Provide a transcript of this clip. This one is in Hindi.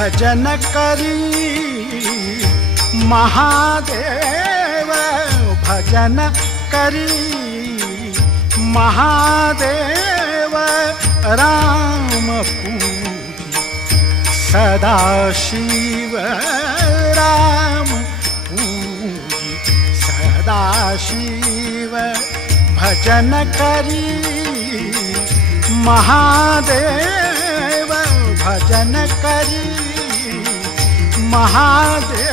भजन करी। महादेव, भजन करी। महादेव, राम पूजी। सदा शिव, राम पूजी। सदा शिव, भजन करी। महादेव भजन करी महादेव